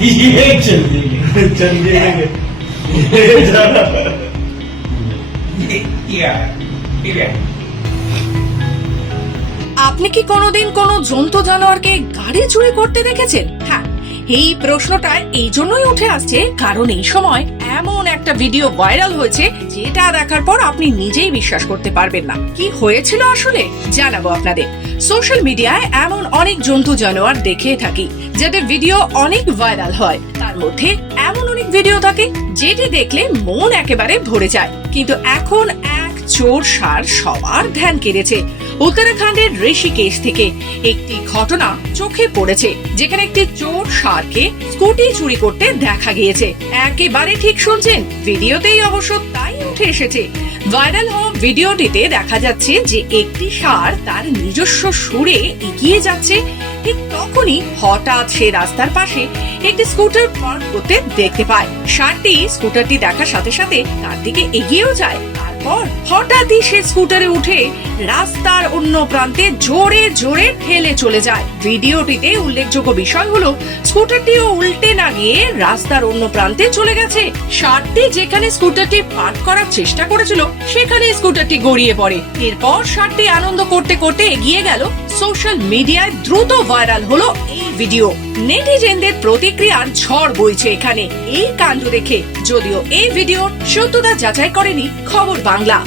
ये चल देंगे আপনি কি কোনোদিন কোনো জন্তু জানোয়ারকে গাড়ি চুরি করতে দেখেছেন? হ্যাঁ, এই প্রশ্নটা এই জন্যই উঠে আসছে কারণ এই সময় এমন একটা ভিডিও ভাইরাল হয়েছে যেটা দেখার পর আপনি নিজেই বিশ্বাস করতে পারবেন না। কি হয়েছিল আসলে জানাবো আপনাদের। সোশ্যাল মিডিয়ায় এমন অনেক জন্তু জানোয়ার দেখে থাকি যাদের ভিডিও অনেক ভাইরাল হয়, তার মধ্যে এমন অনেক ভিডিও থাকে যেটি দেখলে মন একেবারে ভরে যায়। কিন্তু এখন এক চোর ষাঁড় সবার ধ্যান কেড়েছে। উত্তরাখণ্ডের ঋষিকেশ থেকে একটি ঘটনা চোখে পড়েছে, যেখানে একটি চোর ষাঁড়কে স্কুটি চুরি করতে দেখা গিয়েছে। একেবারে ঠিক শুনছেন, ভিডিওতেই অবশ্য তাই উঠে এসেছে। ভাইরাল হওয়া ভিডিওটিতে দেখা যাচ্ছে যে একটি ষাঁড় তার নিজস্ব সুরে এগিয়ে যাচ্ছে। ঠিক তখনই হঠাৎ সে রাস্তার পাশে একটি স্কুটার পার্ক করতে দেখতে পায়। ষাঁড়টি স্কুটারটি দেখার সাথে সাথে তার দিকে এগিয়েও যায়। তারপর হঠাৎই সে স্কুটারে উঠে রাস্তার অন্য প্রান্তে জোরে জোরে ঠেলে চলে যায়। ভিডিওটিতে উল্লেখযোগ্য বিষয় হলো স্কুটারটিও উল্টে না গিয়ে রাস্তার অন্য প্রান্তে চলে গেছে। ষাঁড়টি যেখানে স্কুটারটি পার্ক করার চেষ্টা করেছিল সেখানে স্কুটারটি গড়িয়ে পড়ে। এরপর ষাঁড়টি আনন্দ করতে করতে এগিয়ে গেল। সোশ্যাল মিডিয়ায় দ্রুত ভাইরাল হলো এই ভিডিও। নেটিজেনদের প্রতিক্রিয়ার ঝড় বইছে এখানে এই কাণ্ড দেখে। যদিও এই ভিডিও সত্যতা যাচাই করেনি খবর বাংলা।